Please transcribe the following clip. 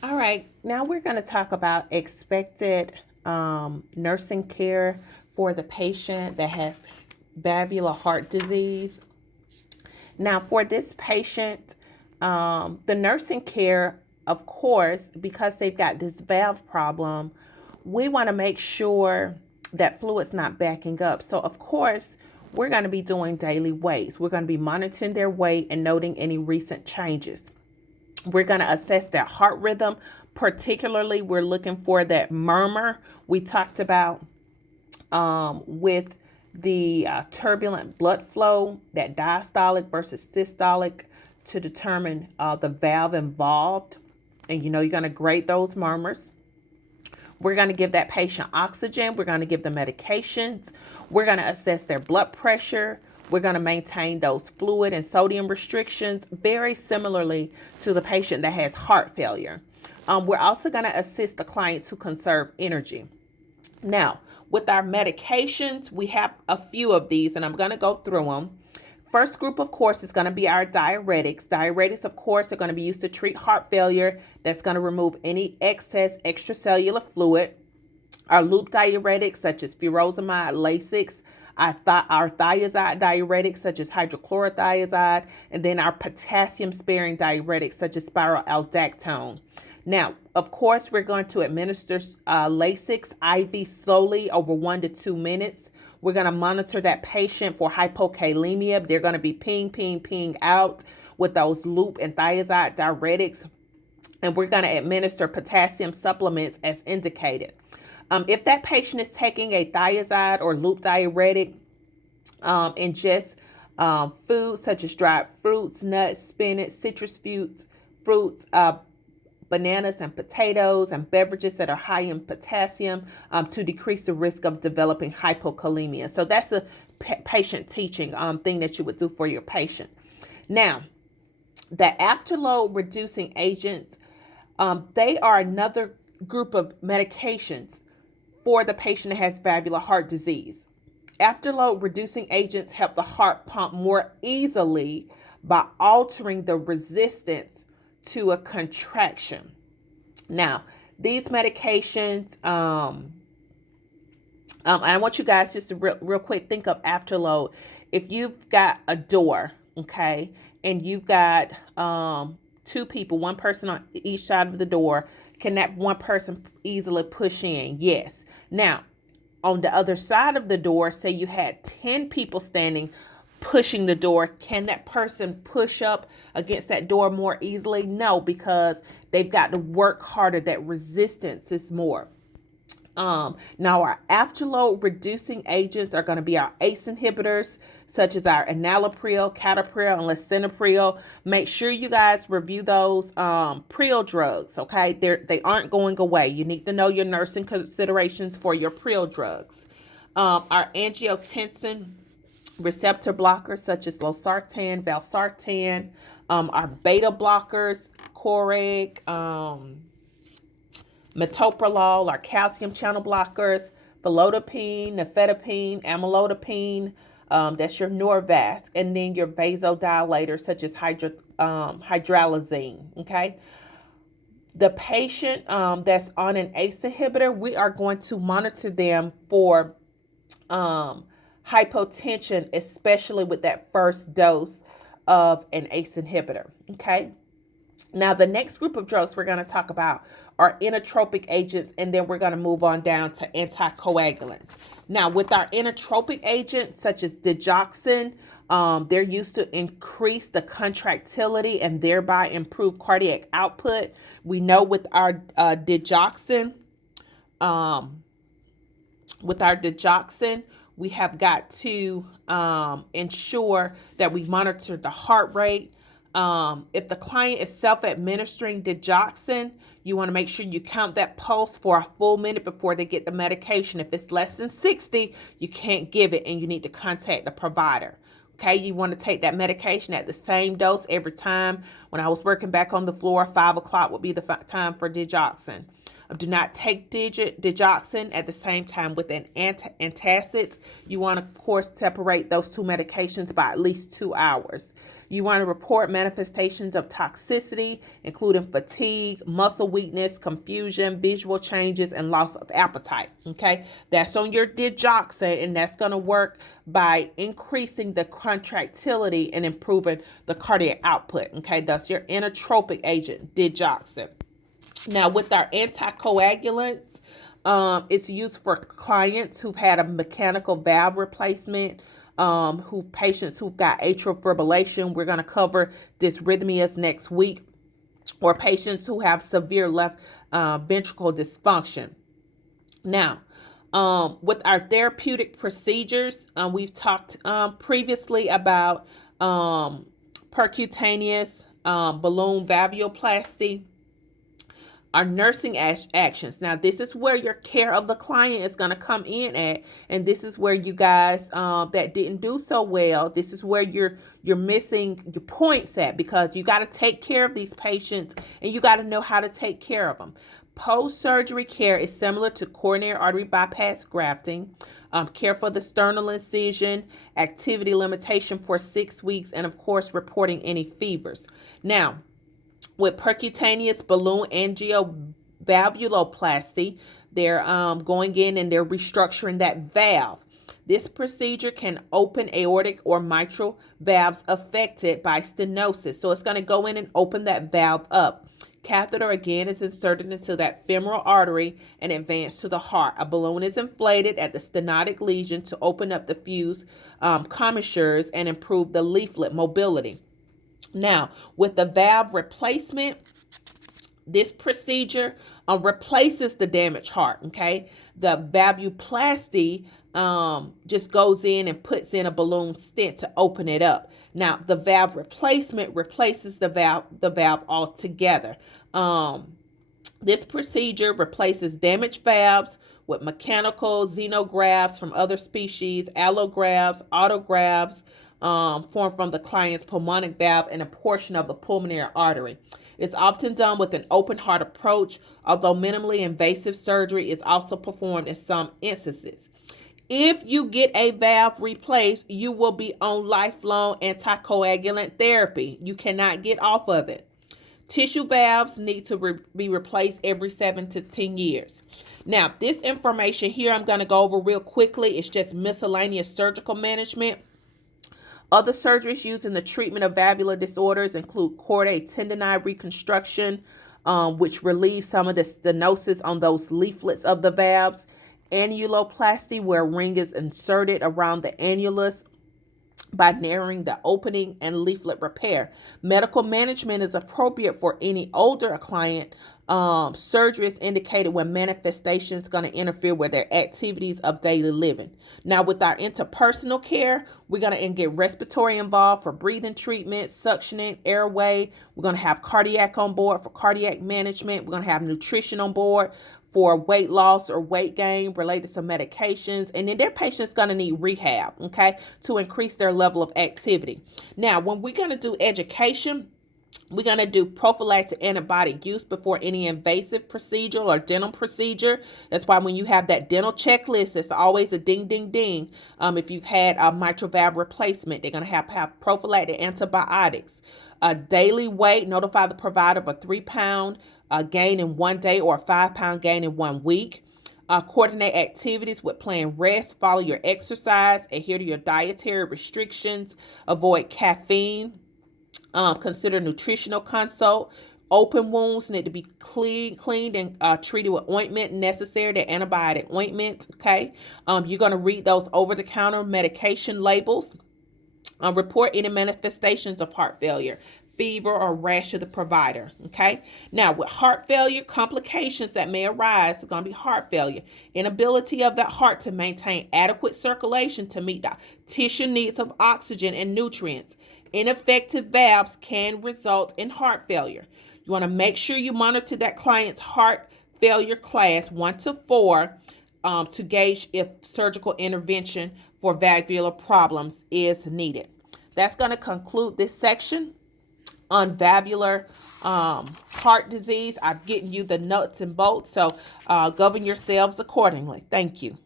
All right, now we're going to talk about expected nursing care for the patient that has valvular heart disease. Now, for this patient, the nursing care, of course, because they've got this valve problem, we want to make sure that fluid's not backing up. So, of course, we're going to be doing daily weights. We're going to be monitoring their weight and noting any recent changes. We're going to assess their heart rhythm. Particularly, we're looking for that murmur we talked about with the turbulent blood flow, that diastolic versus systolic, to determine the valve involved. And you're going to grade those murmurs. We're going to give that patient oxygen. We're going to give them medications. We're going to assess their blood pressure. We're going to maintain those fluid and sodium restrictions very similarly to the patient that has heart failure. We're also going to assist the client to conserve energy. Now, with our medications, we have a few of these, and I'm going to go through them. First group, of course, is going to be our diuretics. Diuretics, of course, are going to be used to treat heart failure. That's going to remove any excess extracellular fluid. Our loop diuretics, such as furosemide, Lasix, our thiazide diuretics, such as hydrochlorothiazide, and then our potassium-sparing diuretics, such as spiralaldactone. Now, of course, we're going to administer Lasix IV slowly over 1 to 2 minutes. We're going to monitor that patient for hypokalemia. They're going to be ping out with those loop and thiazide diuretics. And we're going to administer potassium supplements as indicated. If that patient is taking a thiazide or loop diuretic, ingest foods such as dried fruits, nuts, spinach, citrus fruits, bananas and potatoes, and beverages that are high in potassium to decrease the risk of developing hypokalemia. So that's a patient teaching thing that you would do for your patient. Now, the afterload reducing agents, they are another group of medications for the patient that has valvular heart disease. Afterload reducing agents help the heart pump more easily by altering the resistance to a contraction. Now, these medications, I want you guys just to real quick think of afterload. If you've got a door, okay, and you've got two people, one person on each side of the door, can that one person easily push in? Yes. Now, on the other side of the door, say you had 10 people standing pushing the door, can that person push up against that door more easily? No, because they've got to work harder. That resistance is more. Now our afterload reducing agents are going to be our ACE inhibitors, such as our enalapril, captopril, and lisinopril. Make sure you guys review those pril drugs, okay? They aren't going away. You need to know your nursing considerations for your pril drugs. Our angiotensin receptor blockers, such as losartan, valsartan, our beta blockers, Coreg, metoprolol, our calcium channel blockers, felodipine, nifedipine, amlodipine, that's your Norvasc, and then your vasodilators such as hydralazine, okay? The patient that's on an ACE inhibitor, we are going to monitor them for hypotension, especially with that first dose of an ACE inhibitor, okay? Now, the next group of drugs we're going to talk about are inotropic agents, and then we're going to move on down to anticoagulants. Now, with our inotropic agents, such as digoxin, they're used to increase the contractility and thereby improve cardiac output. We know with our digoxin, we have got to ensure that we monitor the heart rate. If the client is self-administering digoxin, you want to make sure you count that pulse for a full minute before they get the medication. If it's less than 60, you can't give it and you need to contact the provider. Okay, you want to take that medication at the same dose every time. When I was working back on the floor, 5 o'clock would be the time for digoxin. Do not take digoxin at the same time with an antacids. You want to, of course, separate those two medications by at least 2 hours. You want to report manifestations of toxicity, including fatigue, muscle weakness, confusion, visual changes, and loss of appetite. Okay, that's on your digoxin, and that's going to work by increasing the contractility and improving the cardiac output. Okay, that's your inotropic agent, digoxin. Now, with our anticoagulants, it's used for clients who've had a mechanical valve replacement, patients who've got atrial fibrillation. We're going to cover dysrhythmias next week, or patients who have severe left ventricle dysfunction. Now, with our therapeutic procedures, we've talked previously about percutaneous balloon valvuloplasty. Our nursing actions. Now, this is where your care of the client is going to come in at, and this is where you guys that didn't do so well, this is where you're missing your points at, because you got to take care of these patients and you got to know how to take care of them. Post-surgery care is similar to coronary artery bypass grafting, care for the sternal incision, activity limitation for 6 weeks, and of course, reporting any fevers. Now, with percutaneous balloon angiovalvuloplasty, they're going in and they're restructuring that valve. This procedure can open aortic or mitral valves affected by stenosis. So it's going to go in and open that valve up. Catheter again is inserted into that femoral artery and advanced to the heart. A balloon is inflated at the stenotic lesion to open up the fused commissures and improve the leaflet mobility. Now, with the valve replacement, this procedure replaces the damaged heart, okay? The valvuloplasty just goes in and puts in a balloon stent to open it up. Now, the valve replacement replaces the valve altogether. This procedure replaces damaged valves with mechanical xenografts from other species, allografts, autografts, formed from the client's pulmonic valve and a portion of the pulmonary artery. It's often done with an open heart approach, although minimally invasive surgery is also performed in some instances. If you get a valve replaced, you will be on lifelong anticoagulant therapy. You cannot get off of it. Tissue valves need to be replaced every 7 to 10 years. Now, this information here I'm going to go over real quickly. It's just miscellaneous surgical management. Other surgeries used in the treatment of valvular disorders include chordae tendineae reconstruction, which relieves some of the stenosis on those leaflets of the valves. Annuloplasty, where a ring is inserted around the annulus by narrowing the opening, and leaflet repair. Medical management is appropriate for any older client. Surgery is indicated when manifestations is going to interfere with their activities of daily living. Now, with our interpersonal care, we're going to get respiratory involved for breathing treatment, suctioning, airway. We're going to have cardiac on board for cardiac management. We're going to have nutrition on board for weight loss or weight gain related to medications. And then their patient's going to need rehab, okay, to increase their level of activity. Now, when we're going to do education, we're going to do prophylactic antibiotic use before any invasive procedure or dental procedure. That's why when you have that dental checklist, it's always a ding, ding, ding. If you've had a mitral valve replacement, they're going to have prophylactic antibiotics. Daily weight, notify the provider of a 3-pound gain in 1 day or a 5-pound gain in 1 week. Coordinate activities with planned rest. Follow your exercise. Adhere to your dietary restrictions. Avoid caffeine. Consider nutritional consult. Open wounds need to be cleaned and treated with ointment necessary, the antibiotic ointment. Okay. You're going to read those over-the-counter medication labels. Report any manifestations of heart failure, fever, or rash to the provider. Okay. Now, with heart failure, complications that may arise are going to be heart failure, inability of that heart to maintain adequate circulation to meet the tissue needs of oxygen and nutrients. Ineffective valves can result in heart failure. You want to make sure you monitor that client's heart failure class 1 to 4 to gauge if surgical intervention for valvular problems is needed. That's going to conclude this section. on valvular heart disease. I've given you the nuts and bolts, so govern yourselves accordingly. Thank you.